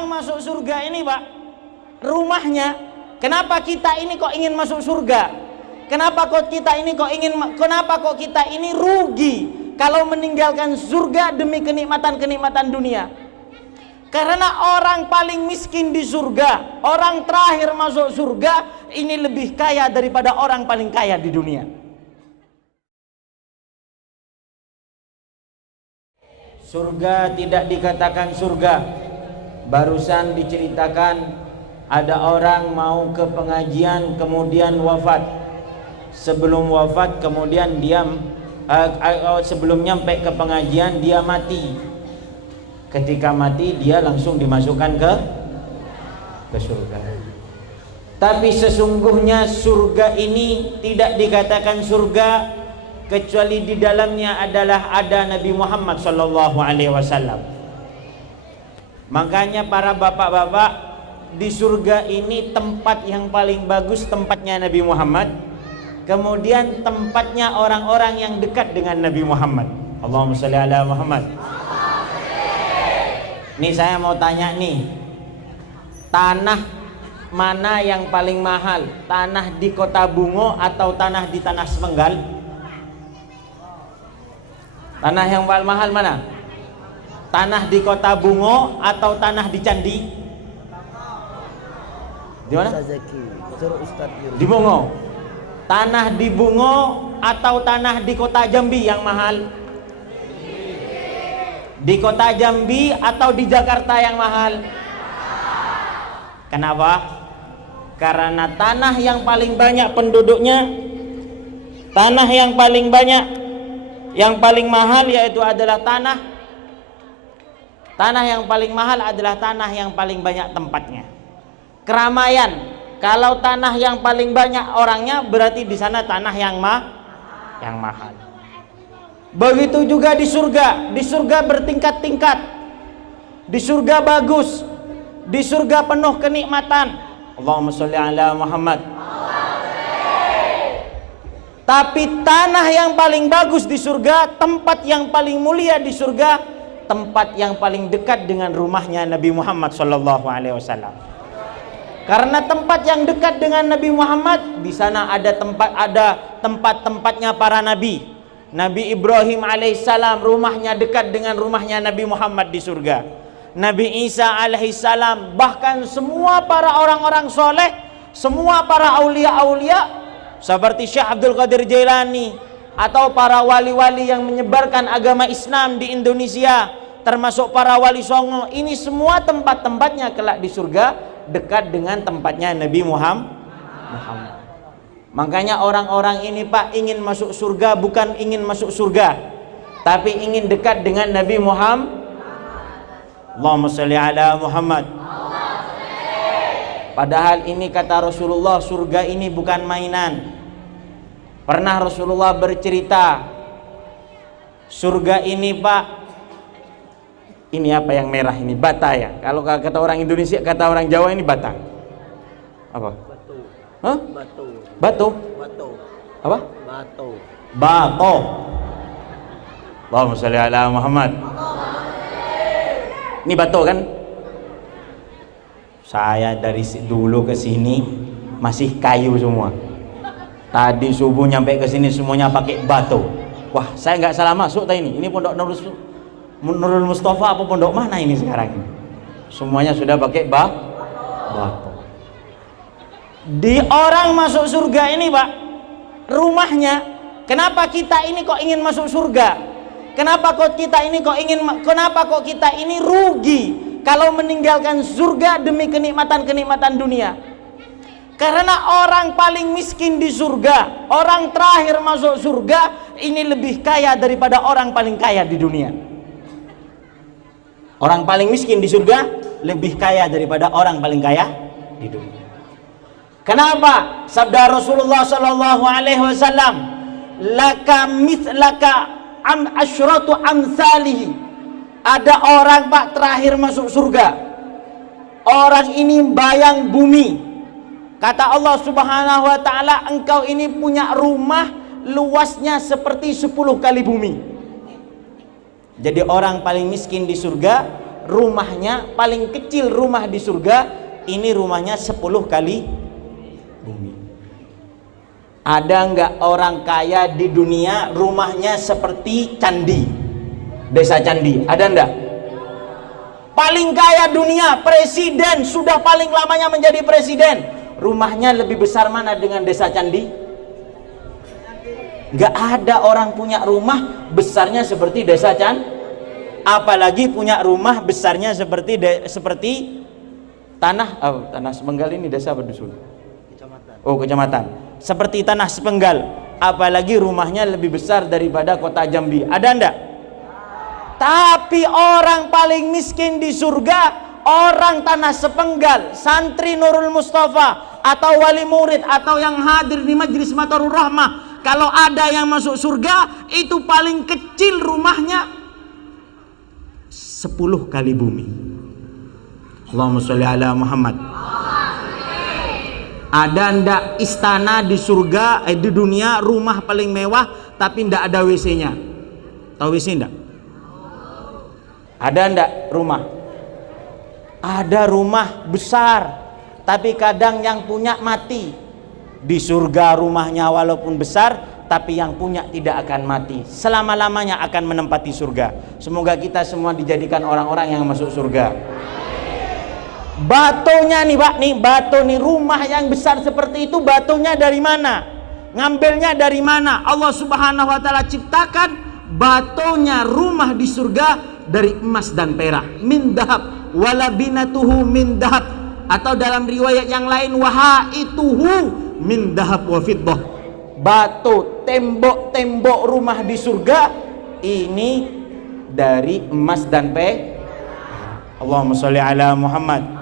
orang masuk surga ini, Pak, rumahnya, kenapa kita ini kok ingin masuk surga? Kenapa kok kita ini rugi kalau meninggalkan surga demi kenikmatan-kenikmatan dunia? Karena orang paling miskin di surga, orang terakhir masuk surga, ini lebih kaya daripada orang paling kaya di dunia. Surga tidak dikatakan surga. Barusan diceritakan ada orang mau ke pengajian kemudian wafat. Sebelum wafat kemudian dia sebelum nyampe ke pengajian dia mati. Ketika mati dia langsung dimasukkan ke surga. Tapi sesungguhnya surga ini tidak dikatakan surga kecuali di dalamnya adalah ada Nabi Muhammad SAW. Makanya para bapak-bapak, di surga ini tempat yang paling bagus tempatnya Nabi Muhammad. Kemudian tempatnya orang-orang yang dekat dengan Nabi Muhammad. Allahumma sholli ala Muhammad. Nih saya mau tanya nih, tanah mana yang paling mahal? Tanah di Kota Bungo atau tanah di Tanah Semenggal? Tanah yang paling mahal mana? Tanah di Kota Bungo atau tanah di Candi? Di mana? Di Bungo. Tanah di Bungo atau tanah di Kota Jambi yang mahal? Di Kota Jambi atau di Jakarta yang mahal? Kenapa? Karena tanah yang paling banyak penduduknya, tanah yang paling banyak, yang paling mahal yaitu adalah tanah yang paling mahal adalah tanah yang paling banyak tempatnya. Keramaian, kalau tanah yang paling banyak orangnya berarti di sana tanah yang mahal. Begitu juga di surga. Di surga bertingkat-tingkat. Di surga bagus. Di surga penuh kenikmatan. Allahumma sholli ala Muhammad. Tapi tanah yang paling bagus di surga, tempat yang paling mulia di surga, tempat yang paling dekat dengan rumahnya Nabi Muhammad SAW. Karena tempat yang dekat dengan Nabi Muhammad, di sana ada tempat-tempatnya para nabi. Nabi Ibrahim alaihissalam rumahnya dekat dengan rumahnya Nabi Muhammad di surga. Nabi Isa alaihissalam, bahkan semua para orang-orang soleh, semua para aulia-aulia seperti Syekh Abdul Qadir Jailani atau para wali-wali yang menyebarkan agama Islam di Indonesia, termasuk para wali Songo, ini semua tempat-tempatnya kelak di surga dekat dengan tempatnya Nabi Muhammad. Makanya orang-orang ini, Pak, ingin masuk surga bukan ingin masuk surga, tapi ingin dekat dengan Nabi Muhammad. Allahumma sholli ala Muhammad. Padahal ini kata Rasulullah, surga ini bukan mainan. Pernah Rasulullah bercerita, surga ini, Pak, ini apa yang merah ini? Bata ya. Kalau kata orang Indonesia, kata orang Jawa ini bata. Apa? Batu. Hah? Batu. Batu? Batu. Apa? Batu. Bato. Allahumma sholli ala Muhammad. Ini batu kan? Saya dari dulu ke sini masih kayu semua. Tadi subuh nyampe ke sini semuanya pakai batu. Wah, saya nggak salah masuk tadi ini. Ini pondok Nurul Mustafa apa pondok mana ini sekarang ini? Semuanya sudah pakai batu. Di orang masuk surga ini, Pak, rumahnya, kenapa kita ini kok ingin masuk surga? Kenapa kok kita ini rugi kalau meninggalkan surga demi kenikmatan-kenikmatan dunia? Karena orang paling miskin di surga, orang terakhir masuk surga, ini lebih kaya daripada orang paling kaya di dunia. Orang paling miskin di surga lebih kaya daripada orang paling kaya di dunia. Kenapa? Sabda Rasulullah sallallahu alaihi wasallam, laka mithlaka asyratu amsalihi. Ada orang, Pak, terakhir masuk surga. Orang ini bayang bumi. Kata Allah Subhanahu wa taala, engkau ini punya rumah luasnya seperti 10 kali bumi. Jadi orang paling miskin di surga, rumahnya paling kecil rumah di surga ini rumahnya 10 kali bumi. Ada nggak orang kaya di dunia rumahnya seperti candi, desa candi? Ada nggak? Paling kaya dunia, presiden, sudah paling lamanya menjadi presiden, rumahnya lebih besar mana dengan desa candi? Nggak ada orang punya rumah besarnya seperti desa candi, apalagi punya rumah besarnya seperti tanah sepenggal. Ini desa apa dusun? Kecamatan. Seperti tanah sepenggal, apalagi rumahnya lebih besar daripada kota Jambi. Ada enggak? Tapi orang paling miskin di surga orang tanah sepenggal, santri Nurul Mustafa atau wali murid atau yang hadir di Majelis Matorur Rahmah. Kalau ada yang masuk surga, itu paling kecil rumahnya 10 kali bumi. Allahumma sholli ala Muhammad. Ada ndak istana di surga, di dunia, rumah paling mewah tapi ndak ada WC-nya? Tahu WC ndak? Ada ndak rumah? Ada rumah besar, tapi kadang yang punya mati. Di surga rumahnya walaupun besar, tapi yang punya tidak akan mati, selama-lamanya akan menempati surga. Semoga kita semua dijadikan orang-orang yang masuk surga. Batunya nih Pak, nih batu nih, rumah yang besar seperti itu batunya dari mana? Ngambilnya dari mana? Allah Subhanahu wa taala ciptakan batunya rumah di surga dari emas dan perak, min dahab wala binatuhu min dahab, atau dalam riwayat yang lain wahaituhu min dahab wa fiddah. Batu tembok-tembok rumah di surga ini dari emas dan perak. Allahumma sholli ala Muhammad.